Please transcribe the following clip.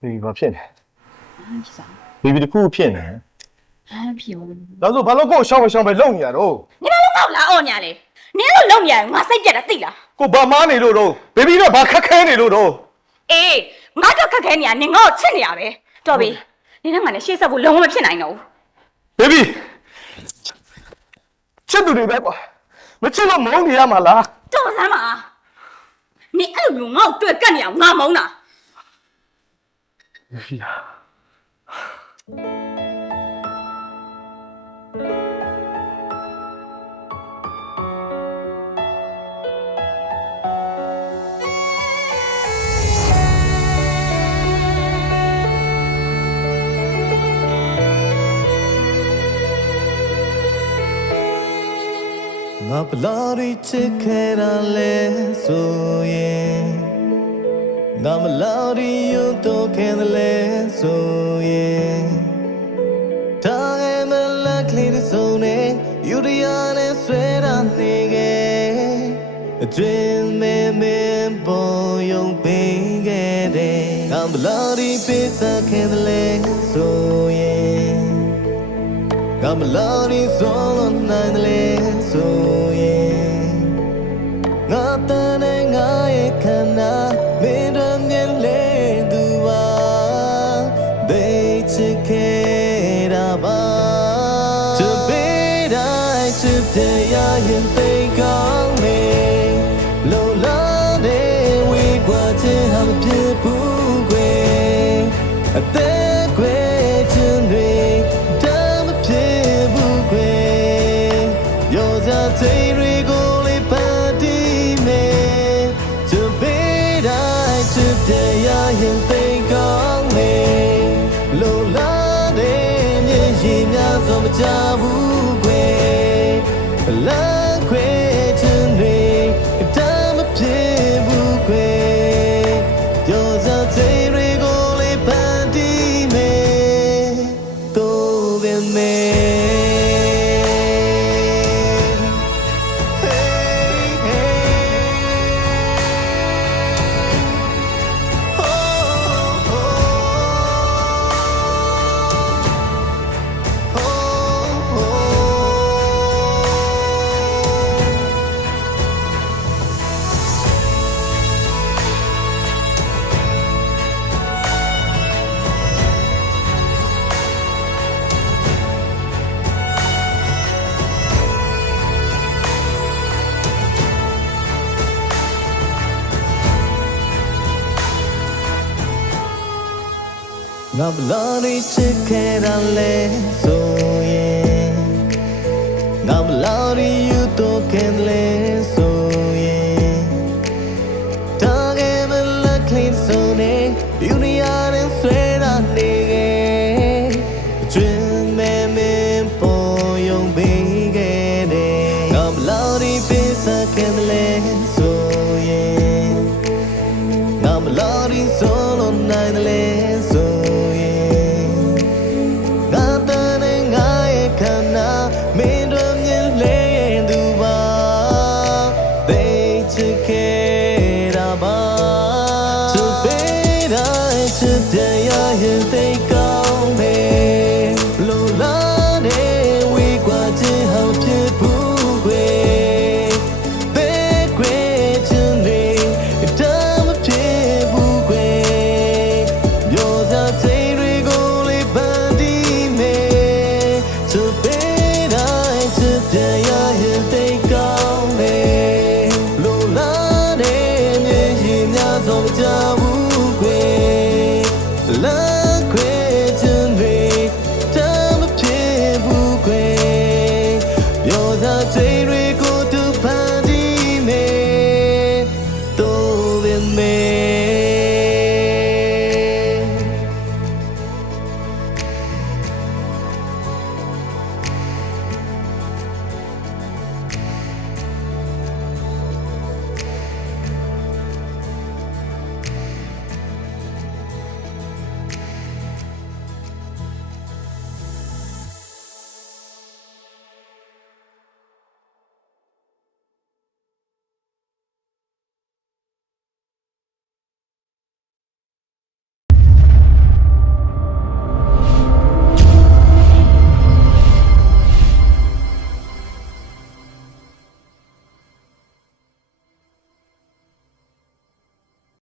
Baby ဘာဖြစ်လဲ ဖြစ်စား Baby တခုဖြစ်နေ ဖြစ်ဘူး ဒါဆိုဘာလို့ကိုရှောင်းရှောင်းပဲလုံနေရတော့ နင်လည်းငေါ့လားအော်ညာလေနင်လည်းလုံနေရငါစိတ်ပြက်တာသိလား ကိုဘာမားနေလို့တော့ Baby ကဘာခက်ခဲနေလို့တော့ အေးငါတော့ခက်ခဲနေရနင်ငါ့ကိုချစ်နေရပဲတော်ပြီနင်နဲ့ငါနဲ့ရှေ့ဆက်ဖို့လုံးဝမဖြစ်နိုင်တော့ဘူး Baby ချစ်သူတွေပဲကွာမချစ်လို့မုန်းနေရမှာလား တော်စမ်းပါနင်အဲ့လိုမျိုးငါ့ကိုတွေ့ကတ်နေအောင်ငါမုန်းတာ Baby ငါဘလို့ဒီချစ်ခဲ့တာလဲဆိုရင်ငါမလို့ဒီယူတော့ခဲ့တယ်လဲဆိုရင်တားခဲ့မလက်ကလေးတွေစုံနေယူရီယာနဲ့ဆွဲတာနေခဲ့အတွင်မဲမဲပေါ်ယုံပေးခဲ့တယ်ငါဘလို့ဒီပေးစားခဲ့တယ်လဲဆိုရင်ငါမလို့ဒီဆိုလို့နိုင်တယ်လဲဆိုရင်ငါတန်တဲ့ငါရဲ့ခန္ဓာမင်းတို့မြင်လေသူပါဘယ်ချစ်ခဲ့တာပါချစ်ပေးတိုင်းချစ်တဲ့ရရင်သိကောင်းနေလိုလားတဲ့ဝေးကွာချင်ဟာမဖြစ်ဘူးကွယ်အသက်ကွယ်ချင်တွေတမ်းမဖြစ်ဘူးကွယ်ရောစားတဲ့တွေကိုလေးပါတီမဲချစ်ပေးတိုင်းချစ်တဲ့ရရင်သိကောင်းနေလိုလားတဲ့မျက်ရည်များစွာမကြဘူးကွယ်လမ်းခွဲချင်တွေတမ်းမဖြစ်ဘူးကွယ်ရောစားတဲ့တွေကိုလေးပါတီမဲတော့ပဲမဲ ငါဘလို့ဒီချစ်ခဲ့တာလဲဆိုရင်ငါဘလို့ဒီယူတော့ခဲ့လဲဆိုရင်တားခဲ့မလက်ကလေးစုံနေယူနီယာနဲ့ဆွဲတာနေခဲ့ကျွန်းမဲမဲပေါ်ယုံပေးခဲ့တယ်ငါဘလို့ဒီပေးစားခဲ့လဲဆိုရင်ငါဘလို့ဒီဆိုလို့နိုင်တယ်ဆိုမင်းတို့မြင်လေသူပါဘယ်ချစ်ခဲ့တာပါချစ်ပေးတိုင်းချစ်တဲ့ရရင်သိကောင်းမယ်လိုလားတဲ့ဝေးကွာချင်ဟောင်းဖြစ်ဘူးကွယ်ဘယ်ကွယ်ချင်နေတမ်းမဖြစ်ဘူးကွယ်ပြောစားတဲ့တွေကိုလေးပန်းဒီမဲချစ်တဲ့ရရင်သိကောင်းတယ်လိုလားတဲ့မျက်ရည်များစွာမကြဘူးကွယ်